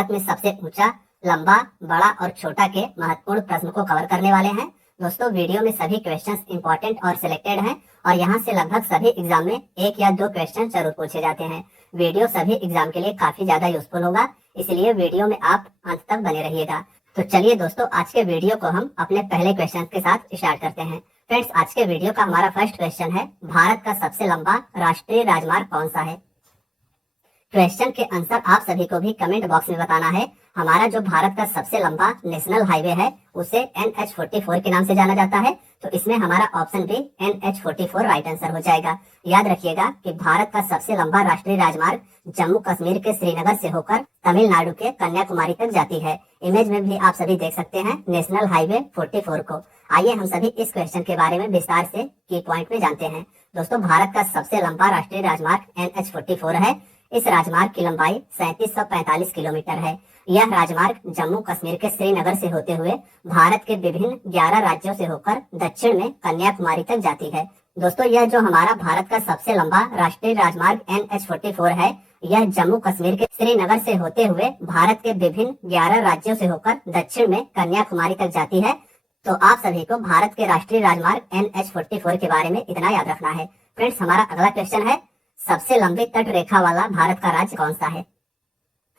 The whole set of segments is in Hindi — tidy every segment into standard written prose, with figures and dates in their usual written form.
भारत में सबसे ऊंचा, लंबा, बड़ा और छोटा के महत्वपूर्ण प्रश्न को कवर करने वाले हैं। दोस्तों वीडियो में सभी क्वेश्चंस इंपॉर्टेंट और सिलेक्टेड हैं और यहाँ से लगभग सभी एग्जाम में 1 या 2 क्वेश्चन जरूर पूछे जाते हैं। वीडियो सभी एग्जाम के लिए काफी ज्यादा यूजफुल होगा, इसलिए वीडियो में आप अंत तक बने रहिएगा। तो चलिए दोस्तों, आज के वीडियो को हम अपने पहले क्वेश्चन के साथ स्टार्ट करते हैं। फ्रेंड्स, आज के वीडियो का हमारा फर्स्ट क्वेश्चन है, भारत का सबसे लंबा राष्ट्रीय राजमार्ग कौन सा है। क्वेश्चन के आंसर आप सभी को भी कमेंट बॉक्स में बताना है। हमारा जो भारत का सबसे लंबा नेशनल हाईवे है उसे NH44 के नाम से जाना जाता है, तो इसमें हमारा ऑप्शन भी NH44 राइट आंसर हो जाएगा। याद रखिएगा कि भारत का सबसे लंबा राष्ट्रीय राजमार्ग जम्मू कश्मीर के श्रीनगर से होकर तमिलनाडु के कन्याकुमारी तक जाती है। इमेज में भी आप सभी देख सकते हैं नेशनल हाईवे 44 को। आइए हम सभी इस क्वेश्चन के बारे में विस्तार से की पॉइंट में जानते हैं। दोस्तों, भारत का सबसे लंबा राष्ट्रीय राजमार्ग NH44 है। इस राजमार्ग की लंबाई 3745 किलोमीटर है। यह राजमार्ग जम्मू कश्मीर के श्रीनगर से होते हुए भारत के विभिन्न 11 राज्यों से होकर दक्षिण में कन्याकुमारी तक जाती है। दोस्तों, यह जो हमारा भारत का सबसे लंबा राष्ट्रीय राजमार्ग NH44 है, यह जम्मू कश्मीर के श्रीनगर से होते हुए भारत के विभिन्न 11 राज्यों से होकर दक्षिण में कन्याकुमारी तक जाती है। तो आप सभी को भारत के राष्ट्रीय राजमार्ग NH44 के बारे में इतना याद रखना है। फ्रेंड्स, हमारा अगला क्वेश्चन है, सबसे लंबी तट रेखा वाला भारत का राज्य कौन सा है।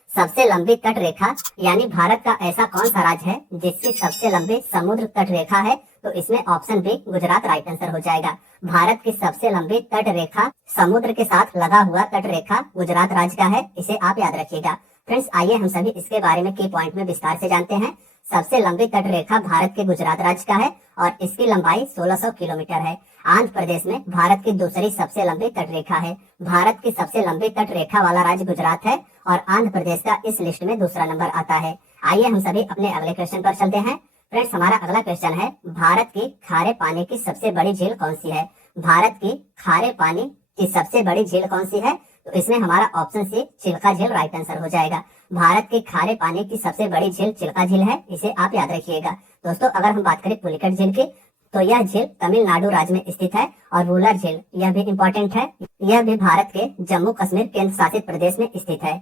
सबसे लंबी तट रेखा यानी भारत का ऐसा कौन सा राज्य है जिसकी सबसे लंबी समुद्र तट रेखा है, तो इसमें option B Gujarat right answer हो जाएगा। भारत की सबसे लंबी तट रेखा समुद्र के साथ लगा हुआ तट रेखा गुजरात राज्य का है, इसे आप याद रखिएगा। फ्रेंड्स, आइए हम सभी इसके बारे में की पॉइंट में विस्तार से जानते हैं। सबसे लंबी तट रेखा भारत के गुजरात राज्य का है और इसकी लंबाई 1600 किलोमीटर है। आंध्र प्रदेश में भारत की दूसरी सबसे लंबी तट रेखा है। भारत की सबसे लंबी तट रेखा वाला राज्य गुजरात है और आंध्र प्रदेश का इस लिस्ट में दूसरा नंबर आता है। आइए हम सभी अपने अगले क्वेश्चन पर चलते हैं। फ्रेंड्स, हमारा अगला क्वेश्चन है, भारत की खारे पानी की सबसे बड़ी झील कौन सी है। भारत की खारे पानी की सबसे बड़ी झील कौन सी है, तो इसमें हमारा ऑप्शन सी चिल्का झील राइट आंसर हो जाएगा। भारत की खारे पानी की सबसे बड़ी झील चिल्का झील है, इसे आप याद रखिएगा। दोस्तों, अगर हम बात करें पुलिकट झील की, तो यह झील तमिलनाडु राज्य में स्थित है। और वुलर झील, यह भी इम्पोर्टेंट है, यह भी भारत के जम्मू कश्मीर केंद्र शासित प्रदेश में स्थित है।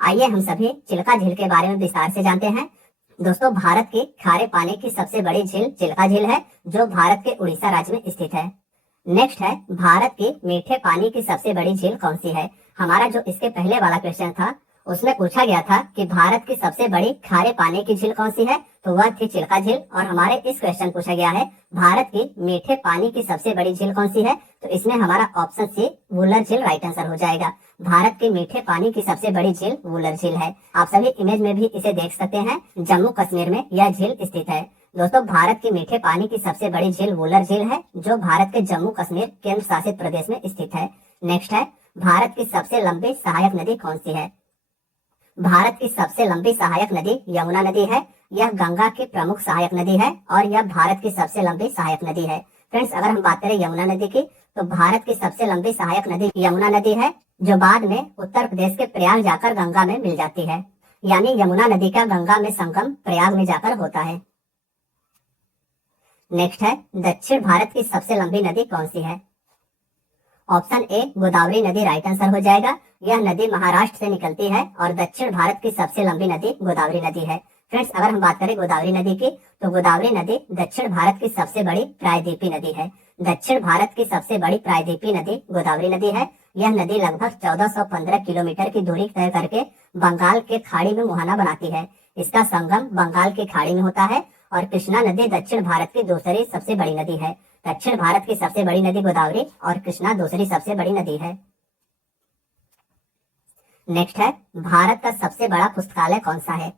आइए हम सभी चिल्का झील के बारे में विस्तार से जानते हैं। दोस्तों, भारत की खारे पानी की सबसे बड़ी झील चिल्का झील है, जो भारत के उड़ीसा राज्य में स्थित है। नेक्स्ट है, भारत की मीठे पानी की सबसे बड़ी झील कौन सी है। हमारा जो इसके पहले वाला क्वेश्चन था उसमें पूछा गया था कि भारत की सबसे बड़ी खारे पानी की झील कौन सी है, तो वह थी चिल्का झील। और हमारे इस क्वेश्चन पूछा गया है, भारत की मीठे पानी की सबसे बड़ी झील कौन सी है, तो इसमें हमारा ऑप्शन सी वुलर झील राइट आंसर हो जाएगा। भारत की मीठे पानी की सबसे बड़ी झील वुलर झील है। आप सभी इमेज में भी इसे देख सकते हैं, जम्मू कश्मीर में यह झील स्थित है। दोस्तों, भारत की मीठे पानी की सबसे बड़ी झील वुलर झील है, जो भारत के जम्मू कश्मीर केंद्र शासित प्रदेश में स्थित है। नेक्स्ट है, भारत की सबसे लंबी सहायक नदी कौन सी है। भारत की सबसे लंबी सहायक नदी यमुना नदी है। यह गंगा की प्रमुख सहायक नदी है और यह भारत की सबसे लंबी सहायक नदी है। फ्रेंड्स, अगर हम बात करें यमुना नदी की, तो भारत की सबसे लंबी सहायक नदी यमुना नदी है, जो बाद में उत्तर प्रदेश के प्रयाग जाकर गंगा में मिल जाती है। यानी यमुना नदी का गंगा में संगम प्रयाग में जाकर होता है। नेक्स्ट है, दक्षिण भारत की सबसे लंबी नदी कौन सी है। ऑप्शन ए गोदावरी नदी राइट आंसर हो जाएगा। यह नदी महाराष्ट्र से निकलती है और दक्षिण भारत की सबसे लंबी नदी गोदावरी नदी है। फ्रेंड्स, अगर हम बात करें गोदावरी नदी की, तो गोदावरी नदी दक्षिण भारत की सबसे बड़ी प्रायद्वीपीय नदी है। दक्षिण भारत की सबसे बड़ी प्रायद्वीपीय नदी गोदावरी नदी है। यह नदी लगभग 1415 किलोमीटर की दूरी तय करके बंगाल के खाड़ी में मुहाना बनाती है। इसका संगम बंगाल की खाड़ी में होता है और कृष्णा नदी दक्षिण भारत की दूसरी सबसे बड़ी नदी है। दक्षिण भारत की सबसे बड़ी नदी गोदावरी और कृष्णा दूसरी सबसे बड़ी नदी है। नेक्स्ट है, भारत का सबसे बड़ा पुस्तकालय कौन सा है।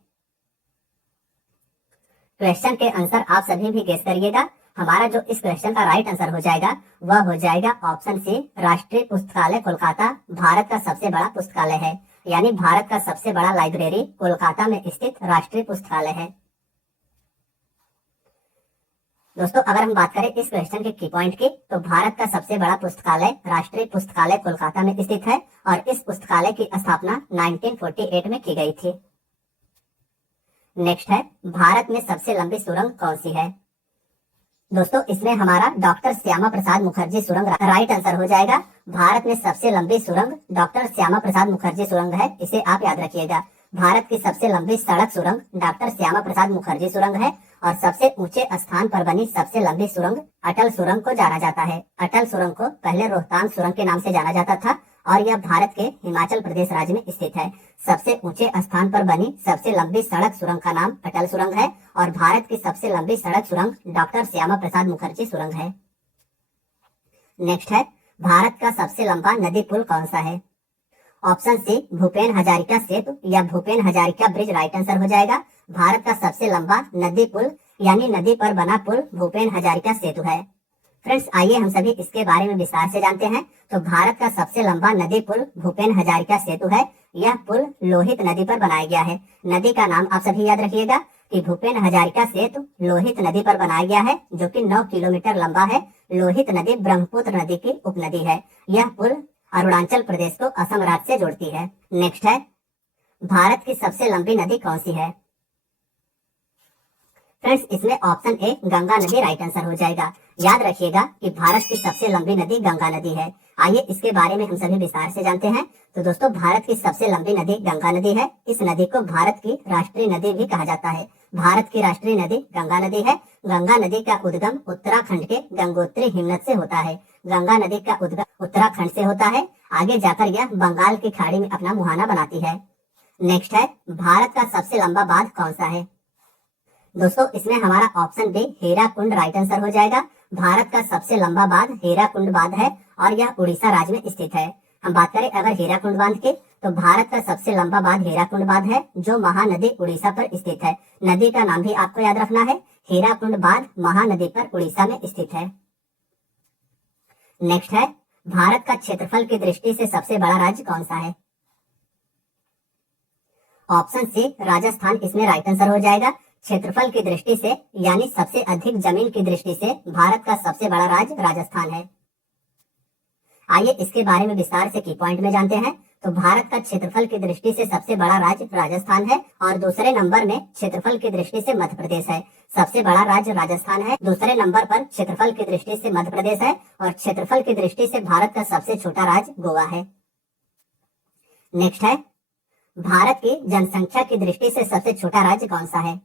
क्वेश्चन के आंसर आप सभी भी गेस करिएगा। हमारा जो इस क्वेश्चन का राइट आंसर हो जाएगा वह हो जाएगा ऑप्शन सी राष्ट्रीय पुस्तकालय कोलकाता भारत का सबसे बड़ा पुस्तकालय है। यानी भारत का सबसे बड़ा लाइब्रेरी कोलकाता में स्थित राष्ट्रीय पुस्तकालय है। दोस्तों, अगर हम बात करें इस क्वेश्चन के की पॉइंट की, तो भारत का सबसे बड़ा पुस्तकालय राष्ट्रीय पुस्तकालय कोलकाता में स्थित है और इस पुस्तकालय की स्थापना 1948 में की गई थी। नेक्स्ट है, भारत में सबसे लंबी सुरंग कौन सी है। दोस्तों, इसमें हमारा डॉक्टर श्यामा प्रसाद मुखर्जी सुरंग राइट आंसर हो जाएगा। भारत में सबसे लंबी सुरंग डॉक्टर श्यामा प्रसाद मुखर्जी सुरंग है, इसे आप याद रखिएगा। भारत की सबसे लंबी सड़क सुरंग डॉक्टर श्यामा प्रसाद मुखर्जी सुरंग है और सबसे ऊंचे स्थान पर बनी सबसे लंबी सुरंग अटल सुरंग को जाना जाता है। अटल सुरंग को पहले रोहतांग सुरंग के नाम से जाना जाता था और यह भारत के हिमाचल प्रदेश राज्य में स्थित है। सबसे ऊंचे स्थान पर बनी सबसे लंबी सड़क सुरंग का नाम अटल सुरंग है और भारत की सबसे लंबी सड़क सुरंग डॉक्टर श्यामा प्रसाद मुखर्जी सुरंग है। नेक्स्ट है, भारत का सबसे लंबा नदी पुल कौन सा है? ऑप्शन सी भूपेन हजारिका सेतु या Bhupen Hazarika bridge right answer हो जाएगा। भारत का सबसे लंबा नदी पुल यानी नदी पर बना पुल भूपेन हजारिका सेतु है। फ्रेंड्स, आइए हम सभी इसके बारे में विस्तार से जानते हैं। तो भारत का सबसे लंबा नदी पुल भूपेन हजारिका सेतु है। यह पुल लोहित नदी पर बनाया गया है। नदी का नाम आप सभी याद रखिएगा कि भूपेन हजारिका सेतु लोहित नदी पर बनाया गया है, जो कि 9 किलोमीटर लंबा है। लोहित नदी ब्रह्मपुत्र नदी की उपनदी है। यह पुल अरुणाचल प्रदेश को असम राज्य से जोड़ती है। नेक्स्ट है, भारत की सबसे लंबी नदी कौन सी है? फ्रेंड्स, इसमें ऑप्शन ए गंगा नदी राइट आंसर हो जाएगा। याद रखिएगा कि भारत की सबसे लंबी नदी गंगा नदी है। आइए इसके बारे में हम सभी विस्तार से जानते हैं। तो दोस्तों, भारत की सबसे लंबी नदी गंगा नदी है। इस नदी को भारत की राष्ट्रीय नदी भी कहा जाता है। भारत की राष्ट्रीय नदी गंगा नदी है। गंगा नदी का उद्गम उत्तराखंड के गंगोत्री हिमनद से होता है। गंगा नदी का उद्गम उत्तराखंड से होता है। आगे जाकर यह बंगाल की खाड़ी में अपना मुहाना बनाती है। नेक्स्ट है, भारत का सबसे लंबा बांध कौन सा है? दोस्तों, इसमें हमारा option B Hirakud right answer हो जाएगा। भारत का सबसे लंबा बांध हीराकुंड बांध है और यह उड़ीसा राज्य में स्थित है। हम बात करें अगर हीराकुंड बांध की, तो भारत का सबसे लंबा बांध हीराकुंड बांध है, जो महानदी उड़ीसा पर स्थित है। नदी का नाम भी आपको याद रखना है। हीराकुंड बांध महानदी पर उड़ीसा में स्थित है। नेक्स्ट है, भारत का क्षेत्रफल की दृष्टि से सबसे बड़ा राज्य कौन सा है? ऑप्शन सी राजस्थान इसमें राइट आंसर हो जाएगा। क्षेत्रफल की दृष्टि से यानी सबसे अधिक जमीन की दृष्टि से भारत का सबसे बड़ा राज्य राजस्थान है। आइए इसके बारे में विस्तार से की पॉइंट में जानते हैं। तो भारत का क्षेत्रफल की दृष्टि से सबसे बड़ा राज्य राजस्थान है और दूसरे नंबर में क्षेत्रफल की दृष्टि से मध्य प्रदेश है। सबसे बड़ा राज्य राजस्थान है, दूसरे नंबर पर क्षेत्रफल की दृष्टि से मध्य प्रदेश है और क्षेत्रफल की दृष्टि से भारत का सबसे छोटा राज्य गोवा है। नेक्स्ट है, भारत की जनसंख्या की दृष्टि से सबसे छोटा राज्य कौन सा है?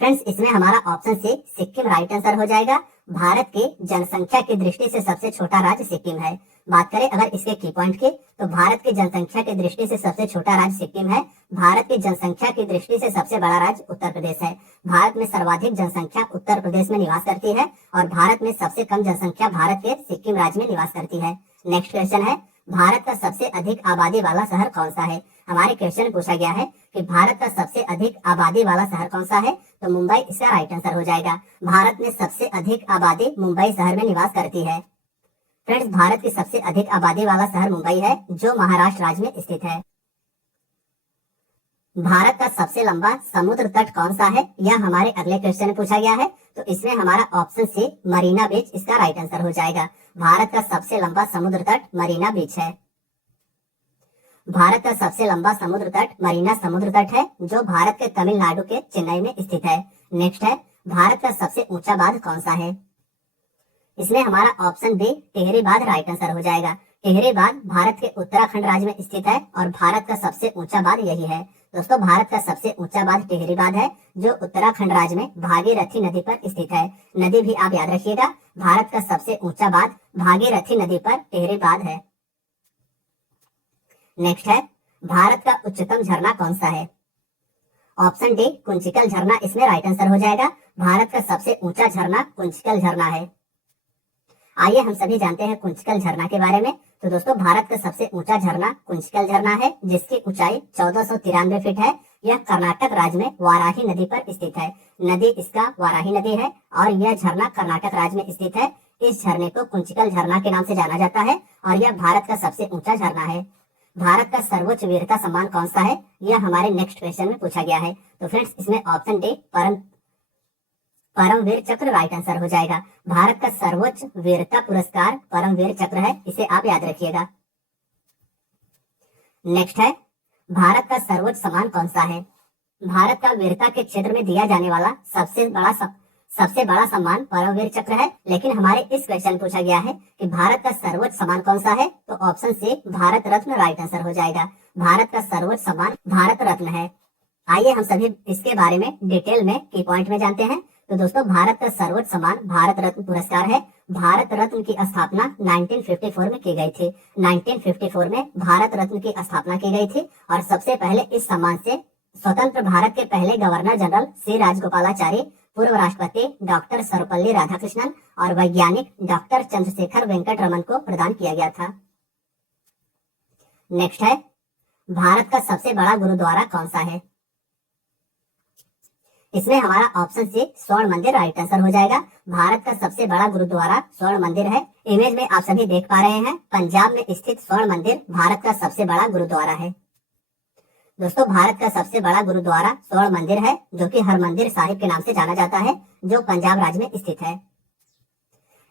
फ्रेंड्स, इसमें हमारा option C Sikkim right answer हो जाएगा। भारत की जनसंख्या की दृष्टि से सबसे छोटा राज्य सिक्किम है। बात करें अगर इसके की पॉइंट की, तो भारत की जनसंख्या की दृष्टि से सबसे छोटा राज्य सिक्किम है। भारत की जनसंख्या की दृष्टि से सबसे बड़ा राज्य उत्तर प्रदेश है। भारत में सर्वाधिक जनसंख्या उत्तर प्रदेश में निवास करती है और भारत में सबसे कम जनसंख्या भारत के सिक्किम राज्य में निवास करती है। नेक्स्ट क्वेश्चन है, भारत का सबसे अधिक आबादी वाला शहर कौन सा है? हमारे क्वेश्चन में पूछा गया है कि भारत का सबसे अधिक आबादी वाला शहर कौन सा है, तो मुंबई इसका राइट आंसर हो जाएगा। भारत में सबसे अधिक आबादी मुंबई शहर में निवास करती है। फ्रेंड्स, भारत की सबसे अधिक आबादी वाला शहर मुंबई है, जो महाराष्ट्र राज्य में स्थित है। भारत का सबसे लंबा समुद्र तट कौन सा है, यह हमारे अगले क्वेश्चन में पूछा गया है। तो इसमें हमारा ऑप्शन सी मरीना बीच इसका राइट आंसर हो जाएगा। भारत का सबसे लंबा समुद्र तट मरीना बीच है। भारत का सबसे लंबा समुद्र तट मरीना समुद्र तट है, जो भारत के तमिलनाडु के चेन्नई में स्थित है। नेक्स्ट है, भारत का सबसे ऊंचा बांध कौन सा है? इसमें हमारा ऑप्शन बी टिहरी बांध राइट आंसर हो जाएगा। टिहरी बांध भारत के उत्तराखंड राज्य में स्थित है और भारत का सबसे ऊंचा बांध यही है। दोस्तों, भारत का सबसे ऊंचा बांध टिहरी बांध है, जो उत्तराखंड राज्य में भागीरथी नदी पर स्थित है। नदी भी आप याद रखिएगा। भारत का सबसे ऊंचा बांध भागीरथी नदी पर टिहरी बांध है। नेक्स्ट है, भारत का उच्चतम झरना कौन सा है? ऑप्शन डी कुंचिकल झरना इसमें राइट आंसर हो जाएगा। भारत का सबसे ऊंचा झरना कुंचिकल झरना है। आइए हम सभी जानते हैं कुंचिकल झरना के बारे में। तो दोस्तों, भारत का सबसे ऊंचा झरना कुंचिकल झरना है, जिसकी ऊंचाई 1493 फीट है। यह कर्नाटक राज्य में वाराही नदी पर स्थित है। नदी इसका वाराही नदी है और यह झरना कर्नाटक राज्य में स्थित है। इस झरने को कुंचिकल झरना के नाम से जाना जाता है और यह भारत का सबसे ऊंचा झरना है। भारत का सर्वोच्च वीरता सम्मान कौन सा है, यह हमारे नेक्स्ट क्वेश्चन में पूछा गया है। तो फ्रेंड्स, इसमें ऑप्शन डी परमवीर चक्र राइट आंसर हो जाएगा। भारत का सर्वोच्च वीरता पुरस्कार परमवीर चक्र है, इसे आप याद रखिएगा। नेक्स्ट है, भारत का सर्वोच्च सम्मान कौन सा है? भारत का वीरता के क्षेत्र में दिया जाने वाला सबसे बड़ा सबसे बड़ा सम्मान परमवीर चक्र है, लेकिन हमारे इस क्वेश्चन में पूछा गया है कि भारत का सर्वोच्च सम्मान कौन सा है, तो option C Bharat Ratna right answer हो जाएगा। भारत का सर्वोच्च सम्मान भारत रत्न है। आइए हम सभी इसके बारे में डिटेल में की पॉइंट में जानते हैं। तो दोस्तों, भारत का सर्वोच्च सम्मान भारत रत्न पुरस्कार है। भारत रत्न की स्थापना 1954 में की गई थी। 1954 में भारत रत्न की स्थापना की गई थी और सबसे पहले इस सम्मान से स्वतंत्र भारत के पहले गवर्नर जनरल सी राजगोपालाचारी, पूर्व राष्ट्रपति डॉक्टर सर्वपल्ली राधाकृष्णन और वैज्ञानिक डॉक्टर चंद्रशेखर वेंकट रमन को प्रदान किया गया था। नेक्स्ट है, भारत का सबसे बड़ा गुरुद्वारा कौन सा है? इसमें हमारा ऑप्शन सी स्वर्ण मंदिर राइट आंसर हो जाएगा। भारत का सबसे बड़ा गुरुद्वारा स्वर्ण मंदिर है। इमेज में आप सभी देख पा रहे हैं, पंजाब में स्थित स्वर्ण मंदिर भारत का सबसे बड़ा गुरुद्वारा है। दोस्तों, भारत का सबसे बड़ा गुरुद्वारा स्वर्ण मंदिर है, जो कि हरमंदिर साहिब के नाम से जाना जाता है, जो पंजाब राज्य में स्थित है।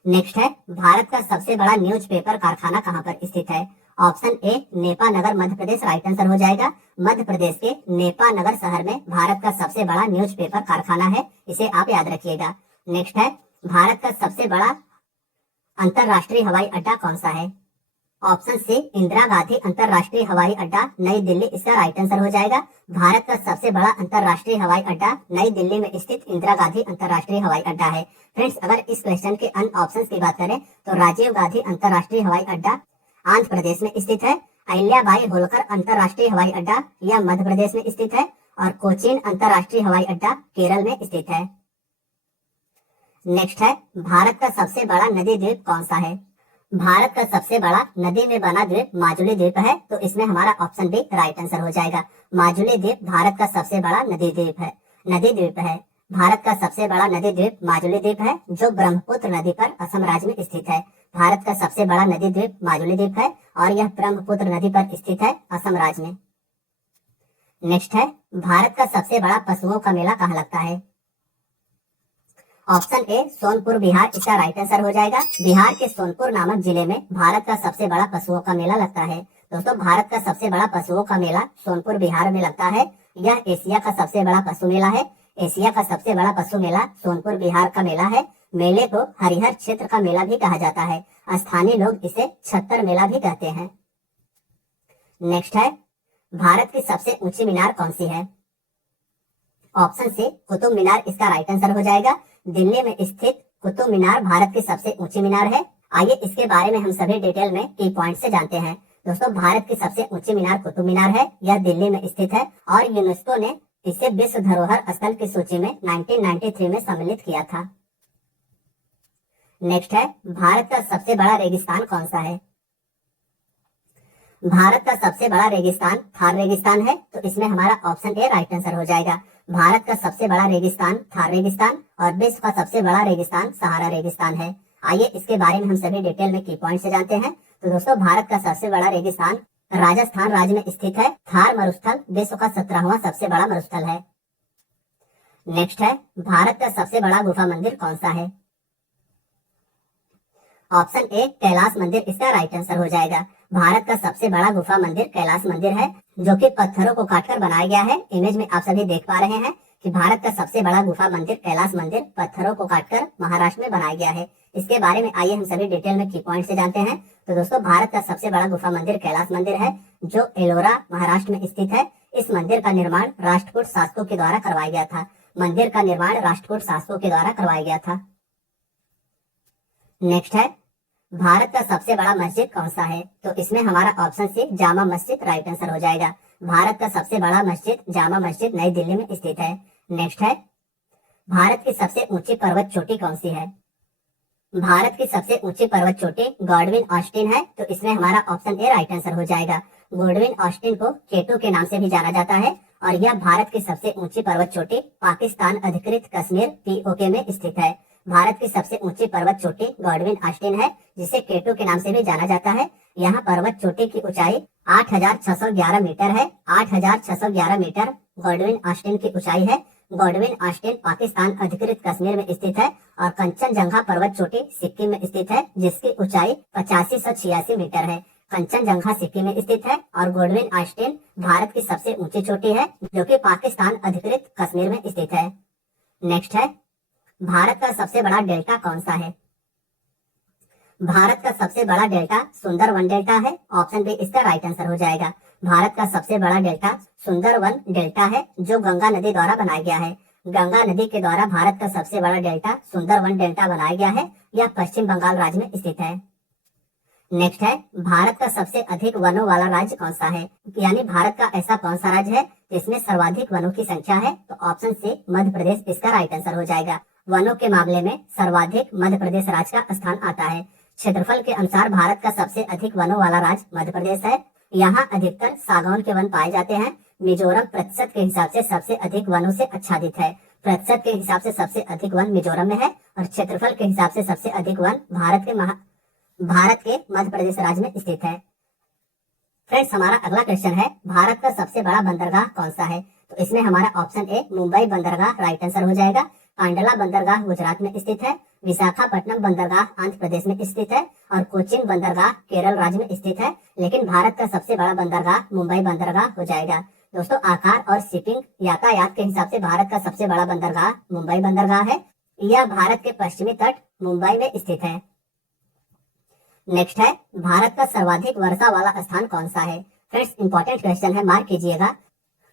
नेक्स्ट है, भारत का सबसे बड़ा न्यूज़पेपर कारखाना कहाँ पर स्थित है? Option A Nipah Nagar Madhya Pradesh right answer हो जाएगा। मध्य प्रदेश के नेपा नगर शहर में भारत का सबसे बड़ा न्यूज़पेपर कारखाना है, इसे आप याद रखिएगा। नेक्स्ट है, भारत का सबसे बड़ा अंतरराष्ट्रीय हवाई अड्डा कौन सा है? ऑप्शन सी इंदिरा गांधी अंतरराष्ट्रीय हवाई अड्डा नई दिल्ली, इसका राइट आंसर हो जाएगा। भारत का सबसे बड़ा अंतरराष्ट्रीय हवाई अड्डा नई दिल्ली में स्थित इंदिरा गांधी अंतरराष्ट्रीय हवाई अड्डा है। फ्रेंड्स, अगर इस क्वेश्चन के अन्य ऑप्शंस की बात करें तो राजीव गांधी अंतरराष्ट्रीय हवाई अड्डा आंध्र प्रदेश में स्थित है, अहिल्याबाई होलकर अंतरराष्ट्रीय हवाई अड्डा यह मध्य प्रदेश में स्थित है और कोचीन अंतरराष्ट्रीय हवाई अड्डा केरल में स्थित है। नेक्स्ट है, भारत का सबसे बड़ा नदी द्वीप कौन सा है? भारत का सबसे बड़ा नदी में बना द्वीप माजुली द्वीप है, तो इसमें हमारा ऑप्शन बी राइट आंसर हो जाएगा। माजुली द्वीप भारत का सबसे बड़ा नदी द्वीप है। भारत का सबसे बड़ा नदी द्वीप माजुली द्वीप है, जो ब्रह्मपुत्र नदी पर असम राज्य में स्थित है। भारत का सबसे बड़ा नदी द्वीप माजुली द्वीप है और यह ब्रह्मपुत्र नदी पर स्थित है, असम राज्य में। नेक्स्ट है, भारत का सबसे बड़ा पशुओं का मेला कहाँ लगता है? ऑप्शन ए सोनपुर बिहार, इसका राइट आंसर हो जाएगा। बिहार के सोनपुर नामक जिले में भारत का सबसे बड़ा पशुओं का मेला लगता है। दोस्तों, भारत का सबसे बड़ा पशुओं का मेला सोनपुर बिहार में लगता है। यह एशिया का सबसे बड़ा पशु मेला है। एशिया का सबसे बड़ा पशु मेला सोनपुर बिहार का मेला है। मेले को हरिहर क्षेत्र का मेला भी कहा जाता है। स्थानीय लोग इसे छत्तर मेला भी कहते हैं। नेक्स्ट है, भारत की सबसे ऊंची मीनार कौन सी है? ऑप्शन सी कुतुब मीनार, इसका राइट आंसर हो जाएगा। दिल्ली में स्थित कुतुब मीनार भारत की सबसे ऊंची मीनार है। आइए इसके बारे में हम सभी डिटेल में की पॉइंट से जानते हैं। दोस्तों, भारत की सबसे ऊंची मीनार कुतुब मीनार है। यह दिल्ली में स्थित है और यूनेस्को ने इसे विश्व धरोहर स्थल की सूची में 1993 में सम्मिलित किया था। नेक्स्ट है, भारत का सबसे बड़ा रेगिस्तान कौन सा है? भारत का सबसे बड़ा रेगिस्तान थार रेगिस्तान है, तो इसमें हमारा ऑप्शन ए राइट आंसर हो जाएगा। भारत का सबसे बड़ा रेगिस्तान थार रेगिस्तान और विश्व का सबसे बड़ा रेगिस्तान सहारा रेगिस्तान है। आइए इसके बारे में हम सभी डिटेल में की पॉइंट से जानते हैं। तो दोस्तों, भारत का सबसे बड़ा रेगिस्तान राजस्थान राज्य में स्थित है। थार मरुस्थल विश्व का 17वां सबसे बड़ा मरुस्थल है। नेक्स्ट है, भारत का सबसे बड़ा गुफा मंदिर कौन सा है? ऑप्शन ए कैलाश मंदिर, इसका राइट आंसर हो जाएगा। भारत का सबसे बड़ा गुफा मंदिर कैलाश मंदिर है, जो कि पत्थरों को काटकर बनाया गया है। इमेज में आप सभी देख पा रहे हैं कि भारत का सबसे बड़ा गुफा मंदिर कैलाश मंदिर पत्थरों को काटकर महाराष्ट्र में बनाया गया है। इसके बारे में आइए हम सभी डिटेल में की पॉइंट से जानते हैं। तो दोस्तों, भारत का सबसे बड़ा गुफा मंदिर कैलाश मंदिर है, जो एलोरा महाराष्ट्र में स्थित है। इस मंदिर का निर्माण राष्ट्रकूट शासकों के द्वारा करवाया गया था। मंदिर का निर्माण राष्ट्रकूट शासकों के द्वारा करवाया गया था। नेक्स्ट है, भारत का सबसे बड़ा मस्जिद कौन सा है? तो इसमें हमारा ऑप्शन सी जामा मस्जिद राइट आंसर हो जाएगा। भारत का सबसे बड़ा मस्जिद जामा मस्जिद नई दिल्ली में स्थित है। नेक्स्ट है, भारत की सबसे ऊंची पर्वत चोटी कौन सी है? भारत की सबसे ऊंची पर्वत चोटी गॉडविन ऑस्टिन है, तो इसमें हमारा ऑप्शन ए राइट आंसर हो जाएगा। गॉडविन ऑस्टिन को केटू के नाम से भी जाना जाता है और यह भारत की सबसे ऊंची पर्वत चोटी पाकिस्तान अधिकृत कश्मीर POK में स्थित है। भारत की सबसे ऊंची पर्वत चोटी गॉडविन ऑस्टिन है, जिसे केटू के नाम से भी जाना जाता है। यहाँ पर्वत चोटी की ऊंचाई 8,611 मीटर है। 8,611 मीटर गॉडविन ऑस्टिन की ऊंचाई है। गॉडविन ऑस्टिन पाकिस्तान अधिकृत कश्मीर में स्थित है और कंचनजंगा पर्वत चोटी सिक्किम में स्थित है, जिसकी ऊंचाई 8586 मीटर है। कंचनजंगा सिक्किम में स्थित है और गॉडविन ऑस्टिन भारत की सबसे ऊंची चोटी है, जो कि पाकिस्तान अधिकृत कश्मीर में स्थित है। नेक्स्ट है, भारत का सबसे बड़ा डेल्टा कौन सा है? भारत का सबसे बड़ा डेल्टा सुंदरवन डेल्टा है। ऑप्शन बी इसका राइट आंसर हो जाएगा। भारत का सबसे बड़ा डेल्टा सुंदरवन डेल्टा है, जो गंगा नदी द्वारा बनाया गया है। गंगा नदी के द्वारा भारत का सबसे बड़ा डेल्टा सुंदरवन डेल्टा बनाया गया है। यह पश्चिम बंगाल राज्य में स्थित है। नेक्स्ट है, भारत का सबसे अधिक वनों वाला राज्य कौन सा है? यानी भारत का ऐसा कौन सा राज्य है जिसमें सर्वाधिक वनों की संख्या है? तो ऑप्शन सी मध्य प्रदेश इसका राइट आंसर हो जाएगा। वनों के मामले में सर्वाधिक मध्य प्रदेश राज्य का स्थान आता है। क्षेत्रफल के अनुसार भारत का सबसे अधिक वनों वाला राज्य मध्य प्रदेश है। यहाँ अधिकतर सागौन के वन पाए जाते हैं। मिजोरम प्रतिशत के हिसाब से सबसे अधिक वनों से आच्छादित है। प्रतिशत के हिसाब से सबसे अधिक वन मिजोरम में है और क्षेत्रफल के हिसाब से सबसे अधिक वन भारत के मध्य प्रदेश राज्य में स्थित है। फ्रेंड्स, हमारा अगला क्वेश्चन है, भारत का सबसे बड़ा बंदरगाह कौन सा है? तो इसमें हमारा ऑप्शन ए मुंबई बंदरगाह राइट आंसर हो जाएगा। कांडला बंदरगाह गुजरात में स्थित है। विशाखापट्टनम बंदरगाह आंध्र प्रदेश में स्थित है और कोचिन बंदरगाह केरल राज्य में स्थित है। लेकिन भारत का सबसे बड़ा बंदरगाह मुंबई बंदरगाह हो जाएगा। दोस्तों, आकार और शिपिंग यातायात के हिसाब से भारत का सबसे बड़ा बंदरगाह मुंबई बंदरगाह है। यह भारत के पश्चिमी तट मुंबई में स्थित है। नेक्स्ट है, भारत का सर्वाधिक वर्षा वाला स्थान कौन सा है? फ्रेंड्स, इंपॉर्टेंट क्वेश्चन है, मार्क कीजिएगा।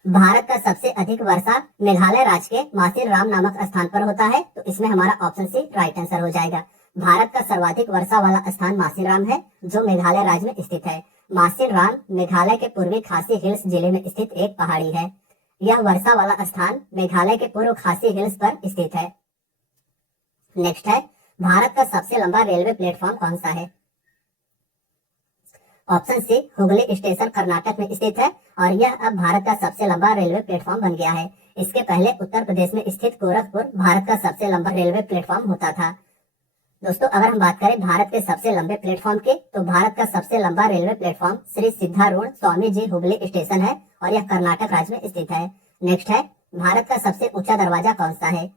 भारत का सबसे अधिक वर्षा मेघालय राज्य के मासिनराम नामक स्थान पर होता है। तो इसमें हमारा ऑप्शन सी राइट आंसर हो जाएगा। भारत का सर्वाधिक वर्षा वाला स्थान मासिनराम है, जो मेघालय राज्य में स्थित है। मासिनराम मेघालय के पूर्वी खासी हिल्स जिले में स्थित एक पहाड़ी है। यह वर्षा वाला स्थान मेघालय के पूर्व खासी हिल्स पर स्थित है। नेक्स्ट है, भारत का सबसे लंबा रेलवे प्लेटफॉर्म कौन सा है? Option C Hooghly station Karnataka में स्थित है और यह अब भारत का सबसे लंबा रेलवे प्लेटफॉर्म बन गया है। इसके पहले उत्तर प्रदेश में स्थित गोरखपुर भारत का सबसे लंबा रेलवे प्लेटफॉर्म होता था। दोस्तों, अगर हम बात करें भारत के सबसे लंबे प्लेटफॉर्म की, तो भारत का सबसे लंबा railway platform Shri Siddharudha Swami ji Hooghly station है और यह कर्नाटक राज्य में स्थित है। नेक्स्ट है, भारत का सबसे ऊंचा दरवाजा कौन सा है?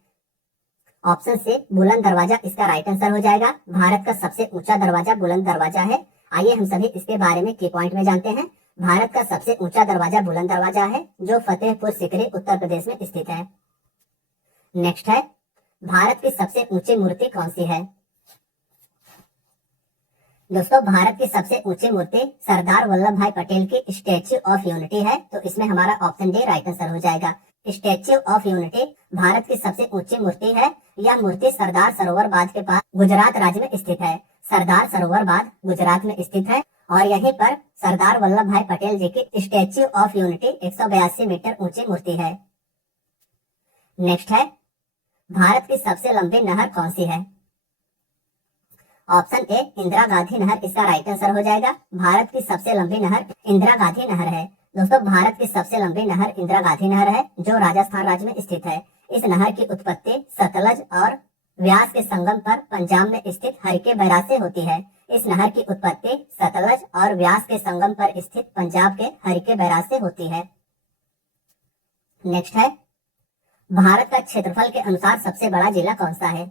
ऑप्शन सी बुलंद दरवाजा इसका राइट आंसर हो जाएगा। भारत का सबसे ऊंचा दरवाजा बुलंद दरवाजा है। आइए हम सभी इसके बारे में की पॉइंट में जानते हैं। भारत का सबसे ऊंचा दरवाजा बुलंद दरवाजा है, जो फतेहपुर सीकरी उत्तर प्रदेश में स्थित है। नेक्स्ट है, भारत की सबसे ऊंची मूर्ति कौन सी है? दोस्तों, भारत की सबसे ऊंची मूर्ति सरदार वल्लभ भाई पटेल की स्टैच्यू ऑफ यूनिटी है। तो इसमें हमारा ऑप्शन डी राइट आंसर हो जाएगा। स्टैच्यू ऑफ यूनिटी भारत की सबसे ऊंची मूर्ति है। यह मूर्ति सरदार सरोवर बांध के पास गुजरात राज्य में स्थित है। सरदार सरोवर बांध गुजरात में स्थित है और यहीं पर सरदार वल्लभ भाई पटेल जी की स्टैच्यू ऑफ यूनिटी 182 मीटर ऊंची मूर्ति है। नेक्स्ट है, भारत की सबसे लंबी नहर कौन सी है? ऑप्शन ए इंदिरा गांधी नहर इसका राइट आंसर हो जाएगा। भारत की सबसे लंबी नहर इंदिरा गांधी नहर है। दोस्तों, भारत की सबसे लंबी नहर इंदिरा गांधी नहर है, जो राजस्थान राज्य में स्थित है। इस नहर की उत्पत्ति सतलज और व्यास के संगम पर पंजाब में स्थित हरिके बैराज से होती है। इस नहर की उत्पत्ति सतलज और व्यास के संगम पर स्थित पंजाब के हरिके बैराज से होती है। नेक्स्ट है, भारत का क्षेत्रफल के अनुसार सबसे बड़ा जिला कौन सा है?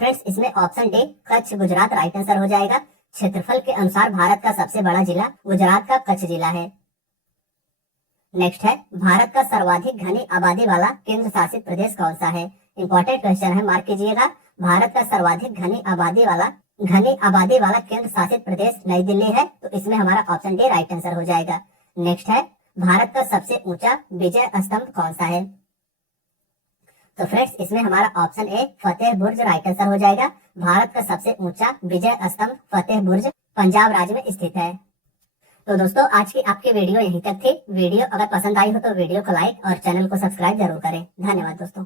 फ्रेंड्स, इसमें option D Kutch Gujarat right answer हो जाएगा। क्षेत्रफल के अनुसार भारत का सबसे बड़ा जिला गुजरात का कच्छ जिला है। नेक्स्ट है, भारत का सर्वाधिक घनी आबादी वाला केंद्र शासित प्रदेश कौन सा है? इंपॉर्टेंट क्वेश्चन है, मार्क कीजिएगा। भारत का सर्वाधिक घनी आबादी वाला केंद्र शासित प्रदेश नई दिल्ली है। तो इसमें हमारा ऑप्शन डी राइट आंसर हो जाएगा। नेक्स्ट है, भारत का सबसे ऊंचा विजय स्तंभ कौन सा है? तो फ्रेंड्स, इसमें हमारा option A Fateh Burj right answer हो जाएगा। भारत का सबसे ऊंचा विजय स्तंभ फतेह बुर्ज पंजाब राज्य में स्थित है। तो दोस्तों, आज की आपकी वीडियो यहीं तक थी। वीडियो अगर पसंद आई हो तो वीडियो को लाइक और चैनल को सब्सक्राइब जरूर करें। धन्यवाद दोस्तों।